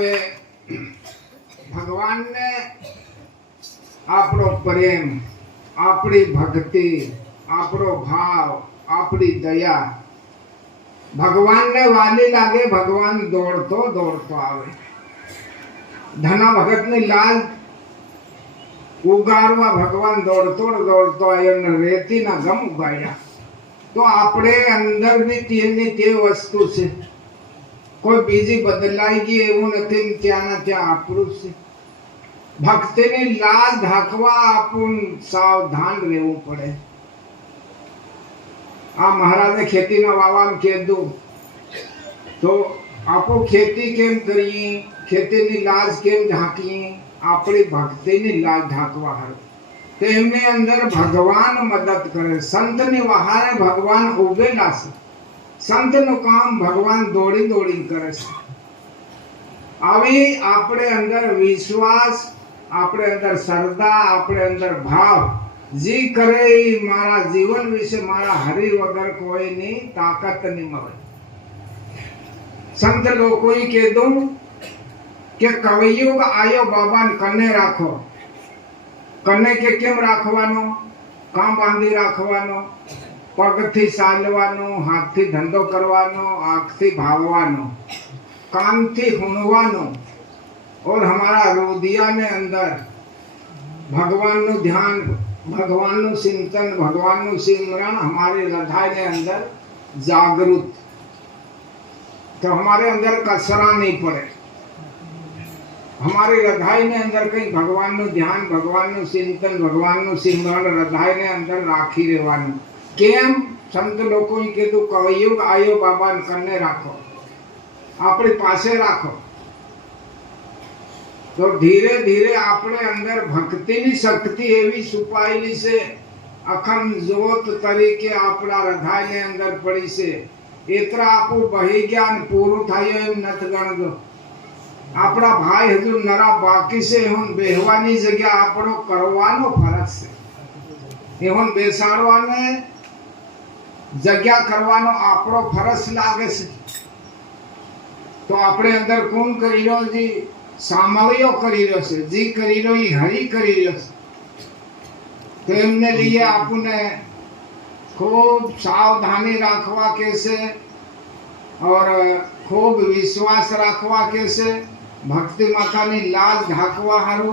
હવે ભગવાનને આપણો પ્રેમ, આપણી ભક્તિ, આપણો ભાવ, આપણી દયા ભગવાનને વાલી લાગે. ભગવાન દોડતો દોડતો આવે. ધના ભગતની લાજ ઉગાડવા ભગવાન દોડતો દોડતો આવ્યો ને રેતીના ગમ ઉગાડ્યા. તો આપણે અંદર બી તેની તે વસ્તુ છે, કોઈ બીજી બદલાઈ ગઈ એવું નથી. ત્યાંના ત્યાં આપણું છે. ભક્તિની લાજ ઢાંકવા આપણું સાવધાન રહેવું પડે. આ મહારાજે ખેતીના વાવામાં કીધું તો આપો ખેતી કેમ કરીએ, ખેતીની લાજ કેમ ઢાંકીએ? આપણી ભક્તિની લાજ ઢાંકવા હારું. તેમની અંદર ભગવાન મદદ કરે. સંતની વહારે ભગવાન ઉભેલા છે. સંતનું કામ ભગવાન દોડી દોડી કરે છે. આવી આપણે અંદર વિશ્વાસ, આપણે અંદર શ્રદ્ધા, આપણે અંદર ભાવ જી કરે એ મારા જીવન વિશે મારા હરિ વગર કોઈની તાકાત નહીં મળે. સંત લોકોએ કીધું કે કવિયુગ આયો બાબાને કને રાખો. કને કે કેમ રાખવાનો? કામ બાંધી રાખવાનો, પગથી ચાલવાનો, હાથથી ધંધો કરવાનો, આંખથી ભાવવાનો, કાનથી હુણવાનો और हमारा हृदय अंदर भगवान ध्यान, भगवान चिंतन, भगवान सिमरन हमारे हृदय के अंदर जागृत, तो हमारे अंदर कसरा नहीं पड़े. हमारे हृदय ने अंदर कहीं भगवान नु ध्यान, भगवान नु चिंतन, भगवान नु सिमरन हृदय ने अंदर राखी રહેવાનું. કેમ? સંત લોકોએ કીધું કળયુગ આયો બાબાને કને રાખો, આપણી પાસે રાખો. તો ધીરે ધીરે આપણે અંદર ભક્તિની શક્તિ એવી છુપાયેલી છે, અખંડ જ્યોત તરીકે આપણા હૃદયની અંદર પડી છે. એટલા આપણું બહી જ્ઞાન પૂરું થાય એમ નથી ગણતો. આપણા ભાઈ હજુ નરા બાકી છે. હું બેહવાની જગ્યા આપણો કરવાનો ફરજ છે. એવું બેસાડવાને જગ્યા કરવાનો આપણો ફરજ લાગે છે. તો આપણે અંદર કોણ કરી રહ્યો છે? સામવ્યો કરી રહ્યો છે. જે કરી રહ્યો એ હરી કરી રહ્યો છે. તો એમને લીએ આપણને ખૂબ સાવધાની રાખવા કે છે, और खूब विश्वास रखवा के से भक्ति माता ने लाज ढकवा हारो.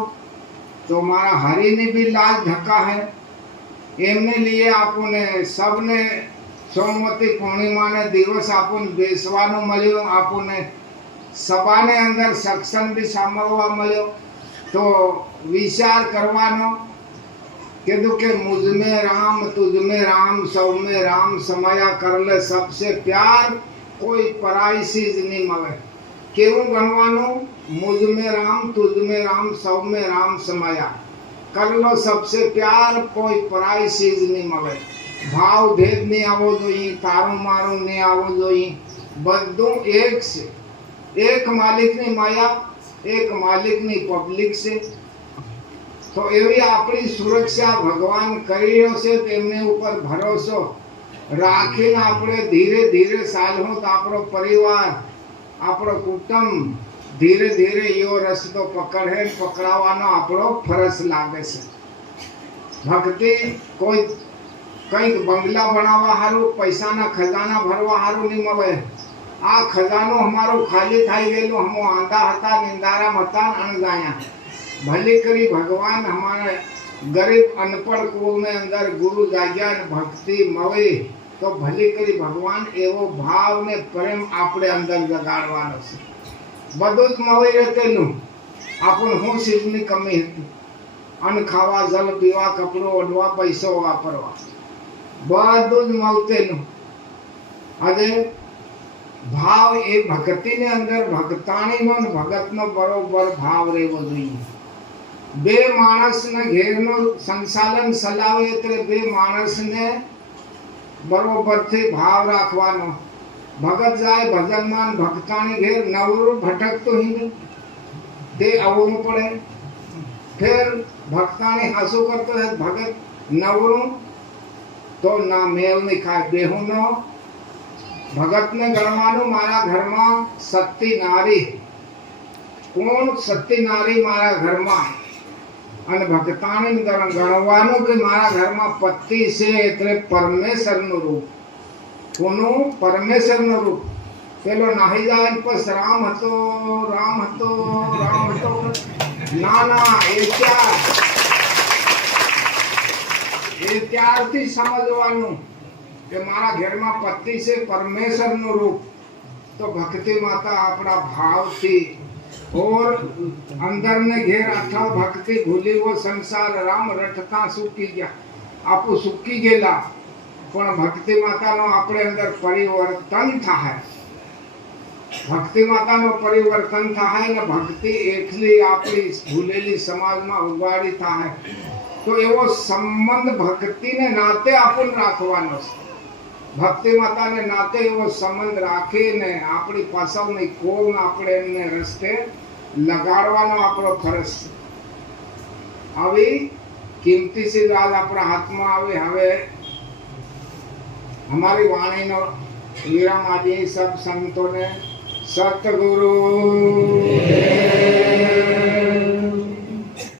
तो हमारा हरि ने भी लाज ढका है. एमने लिए आपने सबने सोमवती पूर्णिमा ने दिवस आपन बेसवानो मळ्यो, आपने सभाने अंदर सत्संग भी सांभळवा मळ्यो. तो विचार करवानो कीधु के मुझ में राम, तुझ में राम, सब में राम समाया कर ले. सबसे प्यार कोई पराई चीज नहीं मळे. केवं गणवानो? मुझ में राम, तुझ में राम, सब में राम समाया कर लो. सबसे प्यार कोई पराई चीज नहीं मळे. भाव भेद नहीं आवो जोईए, तारो मारो नहीं आवो जोईए. बधुं एक से, एक मालिक ની माया, एक मालिक ની पब्लिक से. तो एवी आपणी सुरक्षा भगवान करी रह्यो छे. तेमने ऊपर भरोसो રાખીને આપણે ધીરે ધીરે ચાલવું તો આપણો પરિવાર, આપણો કુટુંબ ધીરે ધીરે એવો રસ્તો પકડે. પકડાવવાનો આપણો ફરજ લાગે છે. ભક્તિ કોઈ કંઈક બંગલા બનાવવા સારું, પૈસાના ખજાના ભરવા સારું નહીં મળે. આ ખજાનો અમારો ખાલી થઈ ગયેલો. હમો આંધા હતા, નિંદારામ હતા, અણજાયા. ભલે કરી ભગવાન અમારે गरीब अनपढ़ कुल में अंदर गुरु जाग्या भक्ति मळे. तो भली करी भगवान एवो भाव ने प्रेम आपणे अंदर जगाड़वानो छे. बधुं ज मळी रहेतेनुं. आपण हुं चीजनी कमी हती? अन्न खावा, जल पीवा, कपड़ो ओढवा, पैसो वापरवा, बधुं ज मळतेनुं. अजे भाव ए भक्तिने अंदर भक्ताणीनो ने भगतनो बरोबर भाव रहेवो जोईए. बे मानस ने घेर नो संचालन चलावे એટલે બે માણસ ને બરોબર થી ભાવ રાખવાનો. ભગત જાય ભજનમાં, ભક્તાની ઘેર નવરું ભટકતો હિંદ તે આવવું પડે. ફેર ભક્તાની હાસુ કરતો હે ભગત નવરું તો ના મેલ નહીં ખાય. બેહુનો ભગતને ગણવાનું મારા ઘરમાં શક્તિ નારી. કોણ સતી નારી મારા ઘરમાં અને ભક્તાને ગણવાનું કે મારા ઘરમાં પતિ છે એટલે પરમેશ્વરનું રૂપ. કોનું? પરમેશ્વરનું રૂપ. પેલો નાહી જાય બસ રામ હતો રામ હતો રામ હતો. ના ના, એ ત્યારથી સમજવાનું કે મારા ઘરમાં પતિ છે પરમેશ્વરનું રૂપ. તો ભક્તિ માતા આપણા ભાવથી और अंदर ने घेर अथा भक्ति भूली वो संसार राम रटता सुकी गया. आपू सुकी गेला पण भक्ति मातानो આપણે અંદર પરિવર્તન થાય. ભક્તિ માતાનો પરિવર્તન થાય ને ભક્તિ એકલી આપણી ભૂલેલી સમાજમાં ઉગાડી થાય. તો એવો સંબંધ ભક્તિને નાતે આપણ રાખવાનો છે. ભક્તિ માતાને નાતે એવો સંબંધ રાખીને આપણી પાછળની કોમ આપણે એમને રસ્તે લગાડવાનો આપણો ફરજ છે. આવી કિંમતી ચીજ આજ આપણા હાથમાં આવે. હવે हमारी वाणी नो विराम आदि सब संतों ने सतगुरु